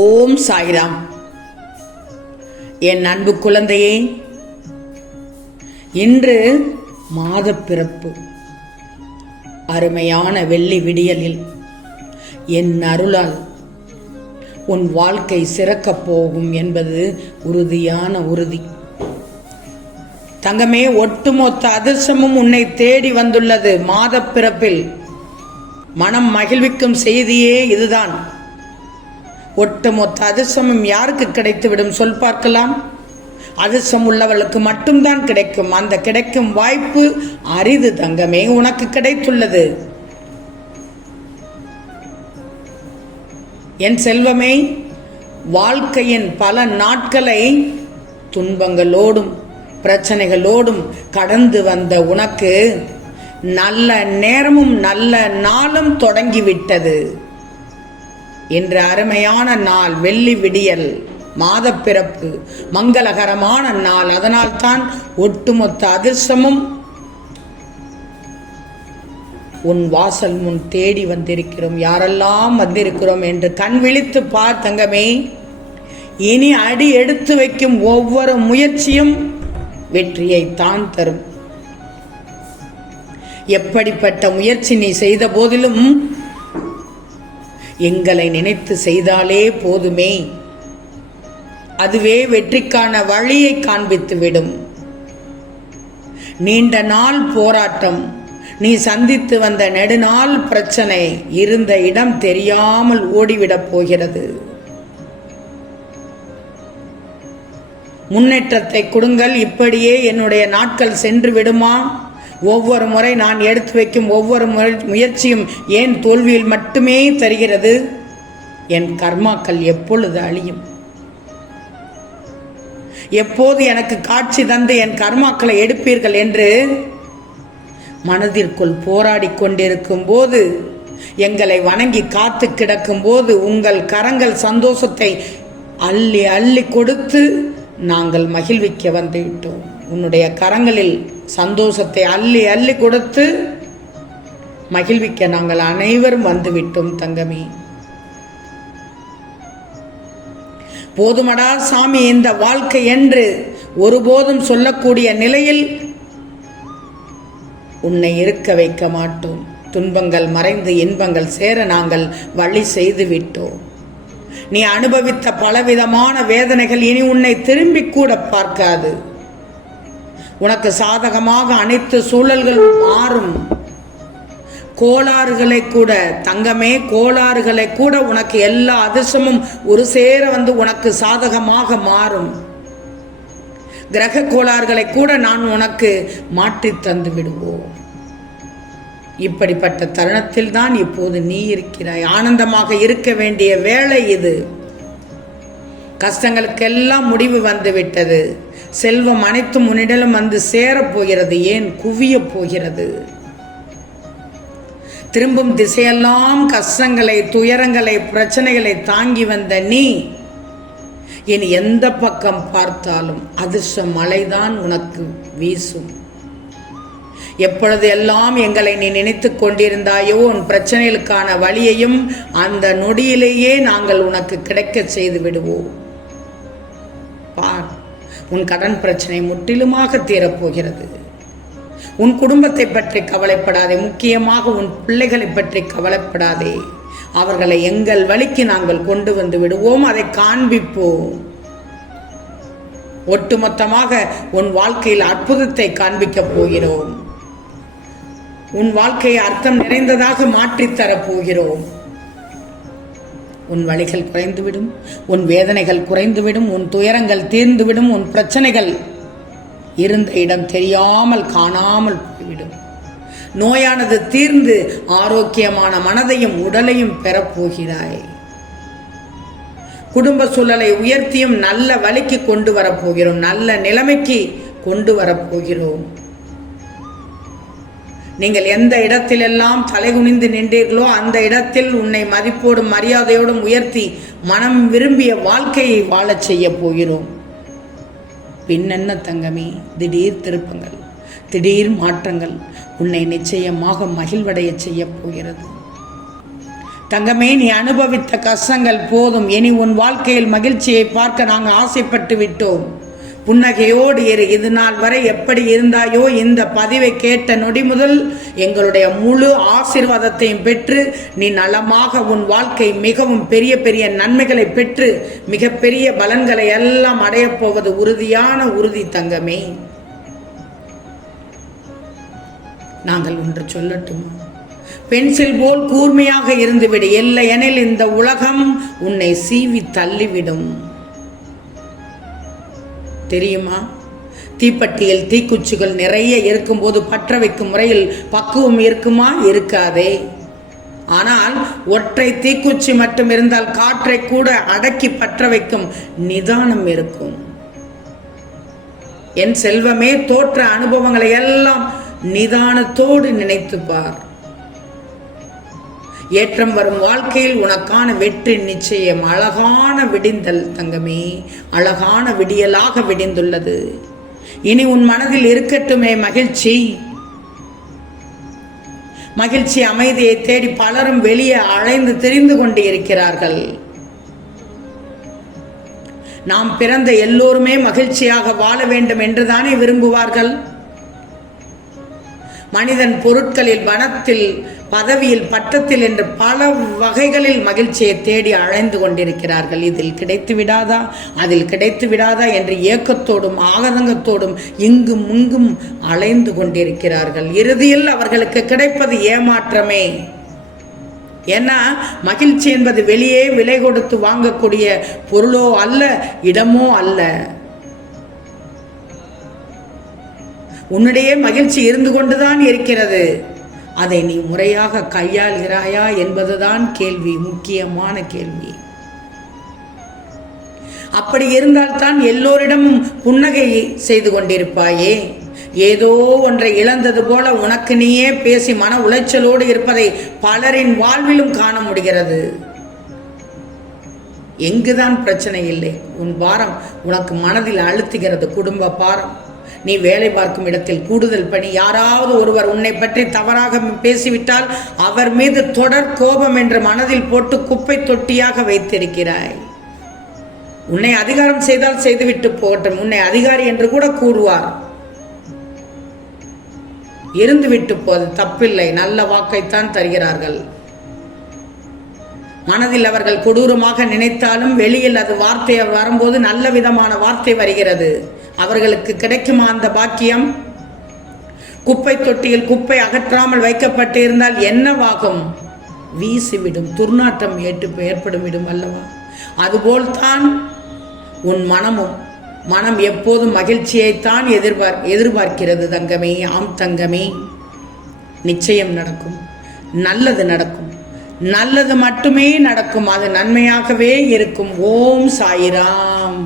ஓம் சாய்ராம். என் அன்பு குழந்தையே, இன்று மாதப்பிறப்பு. அருமையான வெள்ளி விடியலில் என் அருளால் உன் வாழ்க்கை சிறக்கப் போகும் என்பது உறுதியான உறுதி. தங்கமே, ஒட்டுமொத்த அதிர்ஷ்டமும் உன்னை தேடி வந்துள்ளது. மாதப்பிறப்பில் மனம் மகிழ்விக்கும் செய்தியே இதுதான். ஒட்டுமொத்த அதிர்ஷ்டமும் யாருக்கு கிடைத்துவிடும் சொல் பார்க்கலாம்? அதிர்ஷ்டம் உள்ளவர்களுக்கு மட்டும்தான் கிடைக்கும். அந்த கிடைக்கும் வாய்ப்பு அரிது தங்கமே, உனக்கு கிடைத்துள்ளது. என் செல்வமே, வாழ்க்கையின் பல நாட்களை துன்பங்களோடும் பிரச்சனைகளோடும் கடந்து வந்த உனக்கு நல்ல நேரமும் நல்ல நாளும் தொடங்கிவிட்டது. இன்று அருமையான நாள், வெள்ளி விடியல், மாதப்பிறப்பு, மங்களகரமான நாள். அதனால் தான் ஒட்டுமொத்த அதிர்ஷ்டமும் உன் வாசல் முன் தேடி வந்திருக்கிறோம். யாரெல்லாம் வந்திருக்கிறோம் என்று கண் விழித்து பார் தங்கமே. இனி அடி எடுத்து வைக்கும் ஒவ்வொரு முயற்சியும் வெற்றியை தான் தரும். எப்படிப்பட்ட முயற்சி நீ செய்த போதிலும் எங்களை நினைத்து செய்தாலே போதுமே, அதுவே வெற்றிக்கான வழியை காண்பித்துவிடும். நீண்ட நாள் போராட்டம், நீ சந்தித்து வந்த நெடுநாள் பிரச்சனை இருந்த இடம் தெரியாமல் ஓடிவிடப் போகிறது. முன்னேற்றத்தை கொடுங்கள். இப்படியே என்னுடைய நாட்கள் சென்று விடுமா? ஒவ்வொரு முறை நான் எடுத்து வைக்கும் ஒவ்வொரு முயற்சியும் ஏன் தோல்வியில் மட்டுமே தருகிறது? என் கர்மாக்கள் எப்பொழுது அழியும்? எப்போது எனக்கு காட்சி தந்து என் கர்மாக்களை எடுப்பீர்கள் என்று மனதிற்குள் போராடி கொண்டிருக்கும் போது, எங்களை வணங்கி காத்து கிடக்கும் போது, உங்கள் கரங்கள் சந்தோஷத்தை அள்ளி அள்ளி கொடுத்து நாங்கள் மகிழ்விக்க வந்துவிட்டோம். உன்னுடைய கரங்களில் சந்தோஷத்தை அள்ளி அள்ளி கொடுத்து மகிழ்விக்க நாங்கள் அனைவரும் வந்துவிட்டோம் தங்கமே. போதுமடா சாமி இந்த வாழ்க்கை என்று ஒருபோதும் சொல்லக்கூடிய நிலையில் உன்னை இருக்க வைக்க மாட்டோம். துன்பங்கள் மறைந்து இன்பங்கள் சேர நாங்கள் வழி செய்து விட்டோம். நீ அனுபவித்த பலவிதமான வேதனைகள் இனி உன்னை திரும்பி கூட பார்க்காது. உனக்கு சாதகமாக அனைத்து சூழல்களும் மாறும். கோளாறுகளை கூட தங்கமே, கோளாறுகளை கூட உனக்கு எல்லா அதிர்ஷ்டமும் ஒரு சேர வந்து உனக்கு சாதகமாக மாறும். கிரக கோளாறுகளை கூட நான் உனக்கு மாற்றி தந்து விடுவோம். இப்படிப்பட்ட தருணத்தில் தான் இப்போது நீ இருக்கிறாய். ஆனந்தமாக இருக்க வேண்டிய வேளை இது. கஷ்டங்களுக்கெல்லாம் முடிவு வந்து விட்டது. செல்வம் அனைத்தும் உன்னிடம் வந்து சேரப்போகிறது. ஏன் குவிய போகிறது? திரும்பும் திசையெல்லாம் கஷ்டங்களை, துயரங்களை, பிரச்சனைகளை தாங்கி வந்த நீ இனி எந்த பக்கம் பார்த்தாலும் அதிர்ஷ்ட மழைதான் உனக்கு வீசும். எப்பொழுது எல்லாம் எங்களை நீ நினைத்து கொண்டிருந்தாயோ உன் பிரச்சனைகளுக்கான வழியையும் அந்த நொடியிலேயே நாங்கள் உனக்கு கிடைக்க செய்து விடுவோம். பார், உன் கடன் பிரச்சனை முற்றிலுமாக தீரப்போகிறது. உன் குடும்பத்தை பற்றி கவலைப்படாதே. முக்கியமாக உன் பிள்ளைகளை பற்றி கவலைப்படாதே. அவர்களை எங்கள் வழிக்கு நாங்கள் கொண்டு வந்து விடுவோம். அதை காண்பிப்போம். ஒட்டுமொத்தமாக உன் வாழ்க்கையில் அற்புதத்தை காண்பிக்கப் போகிறோம். உன் வாழ்க்கையை அர்த்தம் நிறைந்ததாக மாற்றித்தரப் போகிறோம். உன் வலிகள் குறைந்துவிடும், உன் வேதனைகள் குறைந்துவிடும், உன் துயரங்கள் தீர்ந்துவிடும், உன் பிரச்சனைகள் இருந்த இடம் தெரியாமல் காணாமல் போய்விடும். நோயானது தீர்ந்து ஆரோக்கியமான மனதையும் உடலையும் பெறப்போகிறாய். குடும்ப சூழலை உயர்த்தியும் நல்ல வழிக்கு கொண்டு வரப்போகிறோம். நல்ல நிலைமைக்கு கொண்டு வரப்போகிறோம். நீங்கள் எந்த இடத்திலெல்லாம் தலைகுனிந்து நின்றீர்களோ அந்த இடத்தில் உன்னை மதிப்போடும் மரியாதையோடும் உயர்த்தி மனம் விரும்பிய வாழ்க்கையை வாழச் செய்ய போகிறோம். பின்னென்ன தங்கமே, திடீர் திருப்பங்கள், திடீர் மாற்றங்கள் உன்னை நிச்சயமாக மகிழ்வடைய செய்ய போகிறது. தங்கமே, நீ அனுபவித்த கஷ்டங்கள் போதும். இனி உன் வாழ்க்கையில் மகிழ்ச்சியை பார்க்க நாங்கள் ஆசைப்பட்டு விட்டோம். புன்னகையோடு இரு. இது நாள் வரை எப்படி இருந்தாயோ, இந்த பதிவை கேட்ட நொடி முதல் எங்களுடைய முழு ஆசீர்வாதத்தையும் பெற்று நீ நலமாக உன் வாழ்க்கை மிகவும் பெரிய பெரிய நன்மைகளை பெற்று மிகப்பெரிய பலன்களை எல்லாம் அடையப் போவது உறுதியான உறுதி தங்கமே. நாங்கள் ஒன்று சொல்லட்டுமா? பென்சில் போல் கூர்மையாக இருந்துவிடு, இல்லையெனில் இந்த உலகம் உன்னை சீவி தள்ளிவிடும். தெரியுமா? தீப்பெட்டியில் தீக்குச்சிகள் நிறைய இருக்கும்போது பற்ற வைக்கும் முறையில் பக்குவம் இருக்குமா? இருக்காதே. ஆனால் ஒற்றை தீக்குச்சி மட்டும் இருந்தால் காற்றை கூட அடக்கி பற்ற வைக்கும் நிதானம் இருக்கும். என் செல்வமே, தோற்ற அனுபவங்களை எல்லாம் நிதானத்தோடு நினைத்துப்பார். ஏற்றம் வரும் வாழ்க்கையில் உனக்கான வெற்றி நிச்சயம். அழகான விடிந்தல் தங்கமே, அழகான விடியலாக விடிந்துள்ளது. இனி உன் மனதில் இருக்கட்டுமே மகிழ்ச்சி. மகிழ்ச்சி அமைதியை தேடி பலரும் வெளியே அலைந்து தெரிந்து கொண்டு இருக்கிறார்கள். நாம் பிறந்த எல்லோருமே மகிழ்ச்சியாக வாழ வேண்டும் என்றுதானே விரும்புவார்கள். மனிதன் பொருட்களில், வனத்தில், பதவியில், பட்டத்தில் என்று பல வகைகளில் மகிழ்ச்சியை தேடி அழைந்து கொண்டிருக்கிறார்கள். இதில் கிடைத்து விடாதா, அதில் கிடைத்து விடாதா என்று ஏக்கத்தோடும் ஆதங்கத்தோடும் இங்கும் இங்கும் அலைந்து கொண்டிருக்கிறார்கள். இறுதியில் அவர்களுக்கு கிடைப்பது ஏமாற்றமே. ஏன்னா மகிழ்ச்சி என்பது வெளியே விலை கொடுத்து வாங்கக்கூடிய பொருளோ அல்ல, இடமோ அல்ல. உன்னிடையே மகிழ்ச்சி இருந்து கொண்டுதான் இருக்கிறது. அதை நீ முறையாக கையாள்கிறாயா என்பதுதான் கேள்வி, முக்கியமான கேள்வி. அப்படி இருந்தால்தான் எல்லோரிடமும் புன்னகை செய்து கொண்டிருப்பாயே. ஏதோ ஒன்றை இழந்தது போல உனக்கு நீயே பேசி மன உளைச்சலோடு இருப்பதை பலரின் வாழ்விலும் காண முடிகிறது. எங்குதான் பிரச்சனை இல்லை, உன் பாரம் உனக்கு மனதில் அழுத்துகிறது. குடும்ப பாரம், நீ வேலை பார்க்கும் இடத்தில் கூடுதல் பணி, யாராவது ஒருவர் உன்னை பற்றி தவறாக பேசிவிட்டால் அவர் மீது தொடர் கோபம் என்று மனதில் போட்டு குப்பை தொட்டியாக வைத்திருக்கிறாய். உன்னை அதிகாரம் செய்தால் செய்துவிட்டு போகட்டும், உன்னை அதிகாரி என்று கூட கூறுவார். இருந்து விட்டு போது தப்பில்லை, நல்ல வாக்கைத்தான் தருகிறார்கள். மனதில் அவர்கள் கொடூரமாக நினைத்தாலும் வெளியில் அது வார்த்தை வரும்போது நல்ல விதமான வார்த்தை வருகிறது. அவர்களுக்கு கிடைக்குமா அந்த பாக்கியம்? குப்பை தொட்டியில் குப்பை அகற்றாமல் வைக்கப்பட்டு இருந்தால் என்னவாகும்? வீசிவிடும், துர்நாற்றம் ஏற்படும் விடும் அல்லவா? அதுபோல்தான் உன் மனமும். மனம் எப்போதும் மகிழ்ச்சியைத்தான் எதிர்பார்க்கிறது தங்கமே. ஆம் தங்கமே, நிச்சயம் நடக்கும், நல்லது நடக்கும், நல்லது மட்டுமே நடக்கும், அது நன்மையாகவே இருக்கும். ஓம் சாயிராம்.